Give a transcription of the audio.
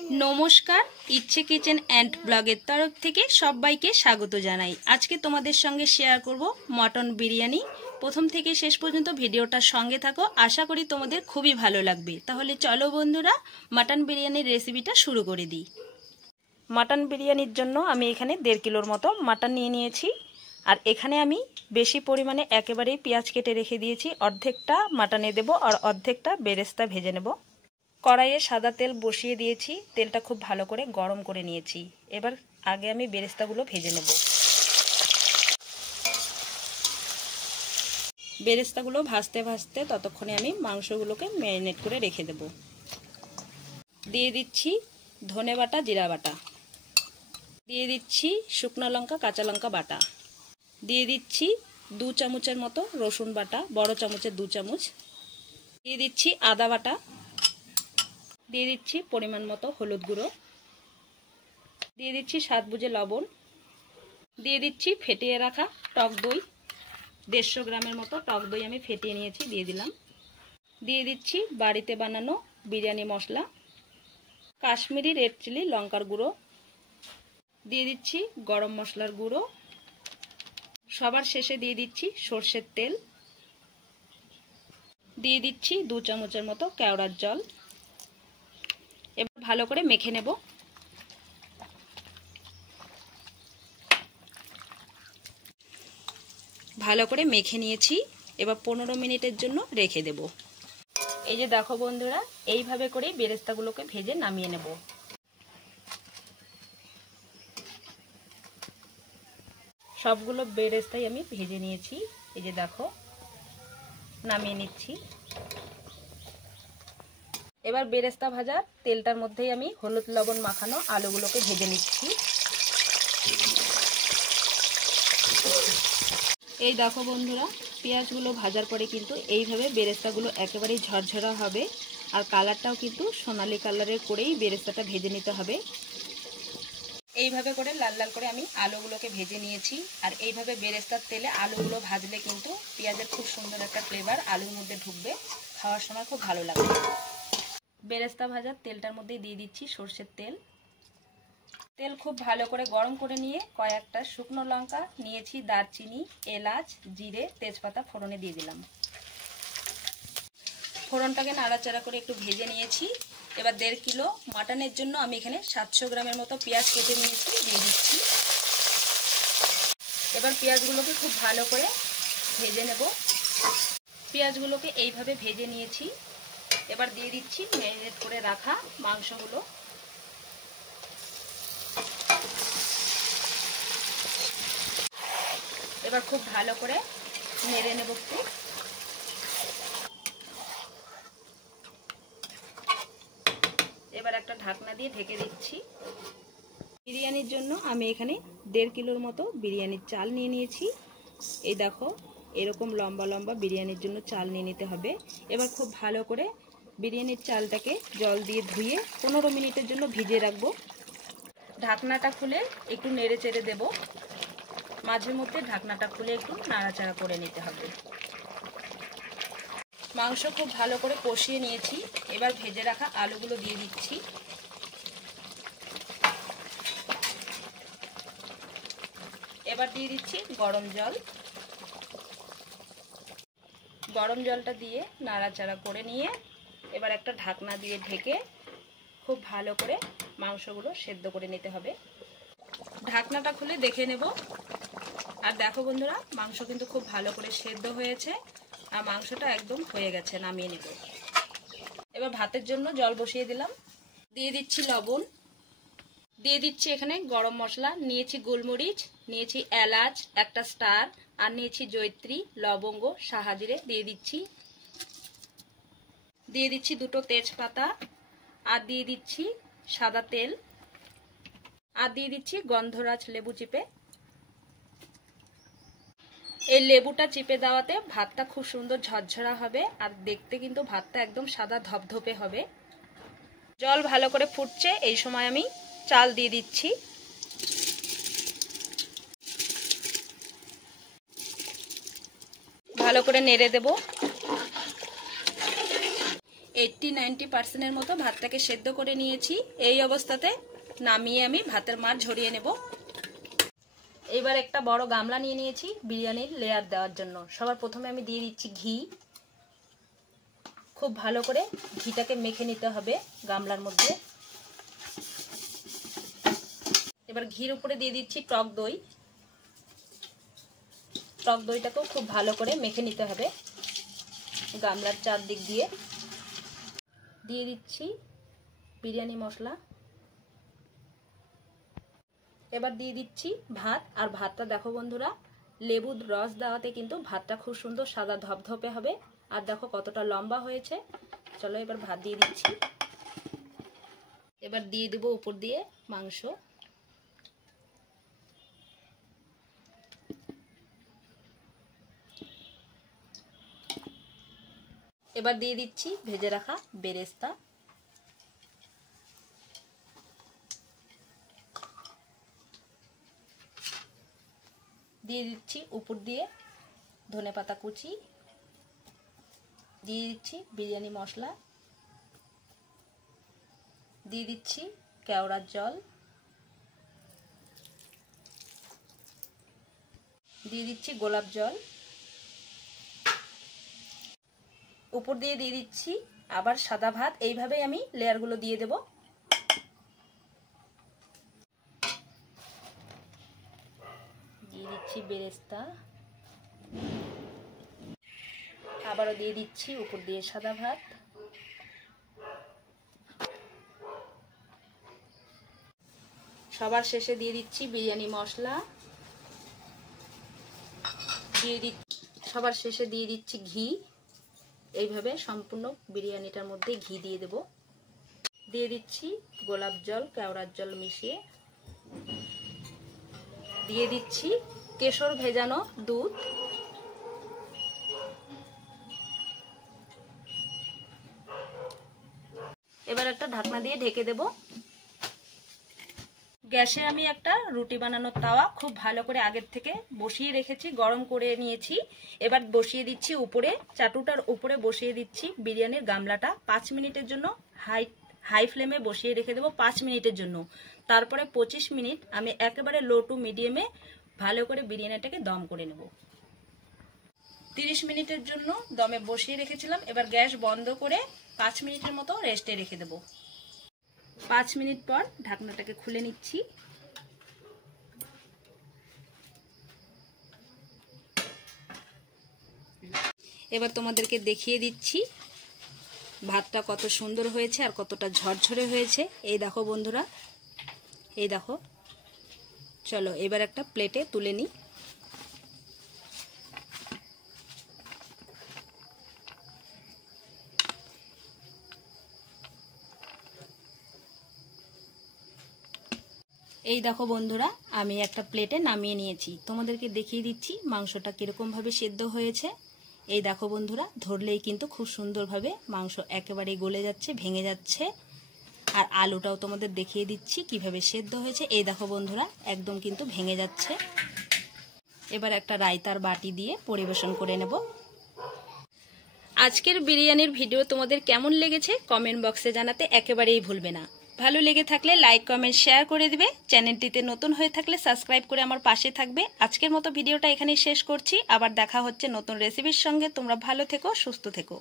नमस्कार इच्छे kitchen and ब्लॉगের तरफ থেকে সবাইকে স্বাগত জানাই। আজকে তোমাদের সঙ্গে শেয়ার করব মটন বিরিয়ানি। প্রথম থেকে শেষ পর্যন্ত ভিডিওটার সঙ্গে থাকো, আশা করি তোমাদের খুবই ভালো লাগবে। তাহলে চলো বন্ধুরা মটন বিরিয়ানির রেসিপিটা শুরু করে দিই। মটন বিরিয়ানির জন্য আমি এখানে 1.5 কিলোর মতো মটন নিয়ে নিয়েছি। আর এখানে আমি বেশি পরিমাণে একেবারেই পেঁয়াজ কেটে রেখে দিয়েছি। অর্ধেকটা মটনে দেব আর অর্ধেকটা বেরেস্তা ভেজে নেব। কড়াইয়ে সাদা তেল বসিয়ে দিয়েছি, তেলটা খুব ভালো করে গরম করে নিয়েছি। এবার আগে আমি বেরেস্তাগুলো ভেজে নেব। বেরেস্তাগুলো ভাজতে ভাজতে ততক্ষণে আমি মাংসগুলোকে ম্যারিনেট করে রেখে দেব। দিয়ে দিচ্ছি ধনে বাটা, জিরা বাটা, দিয়ে দিচ্ছি শুকনো লঙ্কা, কাঁচা লঙ্কা বাটা, দিয়ে দিচ্ছি 2 চামচের মতো রসুন বাটা, বড় চামচের 2 চামচ, দিয়ে দিচ্ছি আদা বাটা, দিয়ে দিচ্ছি পরিমাণ মতো হলুদ গুঁড়ো, দিয়ে দিচ্ছি স্বাদ বুঝে লবণ, দিয়ে দিচ্ছি ফেটিয়ে রাখা টক দই, 150 গ্রামের মতো টক দই আমি ফেটিয়ে নিয়েছি, দিয়ে দিলাম। দিয়ে দিচ্ছি বাড়িতে বানানো বিরিয়ানি মশলা, কাশ্মীরি রেড চিলি লঙ্কার গুঁড়ো, দিয়ে দিচ্ছি গরম মশলার গুঁড়ো, সবার শেষে দিয়ে দিচ্ছি সর্ষের তেল, দিয়ে দিচ্ছি 2 চামচের মতো কেওড়ার জল। এবার ভালো করে মেখে নেব। ভালো করে মেখে নিয়েছি, এবার 15 মিনিটের জন্য রেখে দেব। এই যে দেখো বন্ধুরা, এইভাবে করে বেরেস্তাগুলোকে ভেজে নামিয়ে নেব। সবগুলো বেরেস্তাই আমি ভেজে নিয়েছি। এই যে দেখো, নামিয়ে নিচ্ছি। এবার বেরেস্তা ভাজা তেলটার মধ্যেই আমি হলুদ লবণ মাখানো আলুগুলোকে ভেজে নিচ্ছি। এই দেখো বন্ধুরা, পেঁয়াজগুলো ভাজার পরে কিন্তু এইভাবে বেরেস্তাগুলো একেবারেই ঝরঝরা হবে, আর কালারটাও কিন্তু সোনালি কালারের করেই বেরেস্তাটা ভেজে নিতে হবে। এইভাবে করে লাল লাল করে আমি আলুগুলোকে ভেজে নিয়েছি। আর এইভাবে বেরেস্তার তেলে আলুগুলো ভাজলে কিন্তু পেঁয়াজের খুব সুন্দর একটা ফ্লেভার আলুর মধ্যে ঢুকবে, খাওয়ার সময় খুব ভালো লাগবে। বেরেস্তা ভাজার তেলটার মধ্যে দিয়ে দিচ্ছি সর্ষের তেল। তেল খুব ভালো করে গরম করে নিয়ে কয়েকটা শুকনো লঙ্কা নিয়েছি, দারচিনি, এলাচ, জিরে, তেজপাতা ফোড়নে দিয়ে দিলাম। ফোড়নটাকে নাড়াচাড়া করে একটু ভেজে নিয়েছি। এবার 1.5 কিলো মাটনের জন্য আমি এখানে 700 গ্রামের মতো পেঁয়াজ কেটে নিয়েছি, দিয়ে দিচ্ছি। এবার পেঁয়াজগুলোকে খুব ভালো করে ভেজে নেব। পেঁয়াজগুলোকে এইভাবে ভেজে নিয়েছি। এবার দিয়ে দিচ্ছি ম্যারিনেট করে রাখা মাংসগুলো। এবার খুব ভালো করে নেড়ে নেব একটু। এবার একটা ঢাকনা দিয়ে ঢেকে দিচ্ছি। বিরিয়ানির জন্য আমি এখানে 1.5 কিলোর মতো বিরিয়ানির চাল নিয়ে নিয়েছি। এই দেখো, এরকম লম্বা লম্বা বিরিয়ানির জন্য চাল নিয়ে নিতে হবে। এবার খুব ভালো করে বিরিয়ানির চালটাকে জল দিয়ে ধুয়ে 15 মিনিটের জন্য ভিজিয়ে রাখবো। ঢাকনাটা খুলে একটু নেড়ে চেড়ে দেব। মাঝে মধ্যে ঢাকনাটা খুলে একটু নাড়াচাড়া করে নিতে হবে। মাংস খুব ভালো করে কষিয়ে নিয়েছি। এবার ভেজে রাখা আলুগুলো দিয়ে দিচ্ছি। এবার দিয়ে দিচ্ছি গরম জল। গরম জলটা দিয়ে নাড়াচাড়া করে নিয়ে এবার একটা ঢাকনা দিয়ে ঢেকে খুব ভালো করে মাংসগুলো সেদ্ধ করে নিতে হবে। ঢাকনাটা খুলে দেখে নেব। আর দেখো বন্ধুরা, মাংস কিন্তু খুব ভালো করে সেদ্ধ হয়েছে আর মাংসটা একদম হয়ে গেছে, নামিয়ে নেব। এবার ভাতের জন্য জল বসিয়ে দিলাম। দিয়ে দিচ্ছি লবণ, দিয়ে দিচ্ছি এখানে গরম মশলা, নিয়েছি গোলমরিচ, নিয়েছি এলাচ একটা স্টার, আর নিয়েছি জয়িত্রী, লবঙ্গ, শাহাজিরে দিয়ে দিচ্ছি। দিয়ে দিচ্ছি 2টো তেজপাতা, আর দিয়ে দিচ্ছি সাদা তেল, আর দিয়ে দিচ্ছি গন্ধরাজ লেবু চিপে। এই লেবুটা চিপে দেওয়াতে ভাতটা খুব সুন্দর ঝরঝরা হবে, আর দেখতে কিন্তু ভাতটা একদম সাদা ধপধপে হবে। জল ভালো করে ফুটছে, এই সময় আমি চাল দিয়ে দিচ্ছি। ভালো করে নেড়ে দেব। 80-90% মতো ভাতটাকে সেদ্ধ করে নিয়েছি। এই অবস্থাতে নামিয়ে আমি ভাতের মার ঝরিয়ে নেব। এবার একটা বড় গামলা নিয়ে নিয়েছি বিরিয়ানির লেয়ার দেওয়ার জন্য। সবার প্রথমে আমি দিয়ে দিচ্ছি ঘি। খুব ভালো করে ঘিটাকে মেখে নিতে হবে গামলার মধ্যে। এবার ঘির উপরে দিয়ে দিচ্ছি টক দই। টক দইটাকেও খুব ভালো করে মেখে নিতে হবে গামলার চারদিক দিয়ে। দিয়ে দিচ্ছি বিরিয়ানি মশলা। এবার দিয়ে দিচ্ছি ভাত। আর ভাতটা দেখো বন্ধুরা, লেবুর রস দেওয়াতে কিন্তু ভাতটা খুব সুন্দর সাদা ধপধপে হবে। আর দেখো কতটা লম্বা হয়েছে। চলো এবার ভাত দিয়ে দিচ্ছি। এবার দিয়ে দেবো উপর দিয়ে মাংস। এবার দিয়ে দিচ্ছি ভেজে রাখা বেরেস্তা। দিয়ে দিচ্ছি উপর দিয়ে ধনেপাতা কুচি। দিয়ে দিচ্ছি বিরিয়ানি মশলা। দিয়ে দিচ্ছি কেওড়ার জল। দিয়ে দিচ্ছি গোলাপ জল। উপর দিয়ে দিয়ে দিচ্ছি আবার সাদা ভাত। এইভাবেই আমি লেয়ারগুলো দিয়ে দেব। দিয়ে দিচ্ছি বেরেস্তা। আবারও দিয়ে দিচ্ছি উপর দিয়ে সাদা ভাত। সবার শেষে দিয়ে দিচ্ছি বিরিয়ানি মশলা। সবার শেষে দিয়ে দিচ্ছি ঘি। এইভাবে সম্পূর্ণ বিরিয়ানিটার মধ্যে ঘি দিয়ে দেব। দিয়ে দিচ্ছি গোলাপ জল, কেওড়ার জল মিশিয়ে। দিয়ে দিচ্ছি কেশর ভেজানো দুধ। এবার একটা ঢাকনা দিয়ে ঢেকে দেব। গ্যাসে আমি একটা রুটি বানানোর তাওয়া খুব ভালো করে আগের থেকে বসিয়ে রেখেছি, গরম করে নিয়েছি। এবার বসিয়ে দিচ্ছি উপরে, চাটুটার উপরে বসিয়ে দিচ্ছি বিরিয়ানির গামলাটা। 5 মিনিটের জন্য হাই ফ্লেমে বসিয়ে রেখে দেবো 5 মিনিটের জন্য। তারপরে 25 মিনিট আমি একেবারে লো টু মিডিয়ামে ভালো করে বিরিয়ানিটাকে দম করে নেব। 30 মিনিটের জন্য দমে বসিয়ে রেখেছিলাম। এবার গ্যাস বন্ধ করে 5 মিনিটের মতো রেস্টে রেখে দেবো। 5 মিনিট পর ঢাকনাটাকে খুলে নিচ্ছি। এবার তোমাদেরকে দেখিয়ে দিচ্ছি ভাতটা কত সুন্দর হয়েছে আর কতটা ঝরঝরে হয়েছে। এই দেখো বন্ধুরা, এই দেখো। চলো এবার একটা প্লেটে তুলে নিই। এই দেখো বন্ধুরা, আমি একটা প্লেটে নামিয়ে নিয়েছি। তোমাদেরকে দেখিয়ে দিচ্ছি মাংসটা কিরকমভাবে সেদ্ধ হয়েছে। এই দেখো বন্ধুরা, ধরলেই কিন্তু খুব সুন্দরভাবে মাংস একেবারে গলে যাচ্ছে, ভেঙে যাচ্ছে। আর আলুটাও তোমাদের দেখিয়ে দিচ্ছি কিভাবে সেদ্ধ হয়েছে। এই দেখো বন্ধুরা, একদম কিন্তু ভেঙে যাচ্ছে। এবার একটা রায়তার বাটি দিয়ে পরিবেশন করে নেব। আজকের বিরিয়ানির ভিডিও তোমাদের কেমন লেগেছে কমেন্ট বক্সে জানাতে একেবারেই ভুলবে না। ভালো লেগে থাকলে লাইক, কমেন্ট, শেয়ার করে দিবে। চ্যানেলটিতে নতুন হয়ে থাকলে সাবস্ক্রাইব করে আমার পাশে থাকবে। আজকের মতো ভিডিওটা এখানেই শেষ করছি। আবার দেখা হচ্ছে নতুন রেসিপির সঙ্গে। তোমরা ভালো থেকো, সুস্থ থেকো।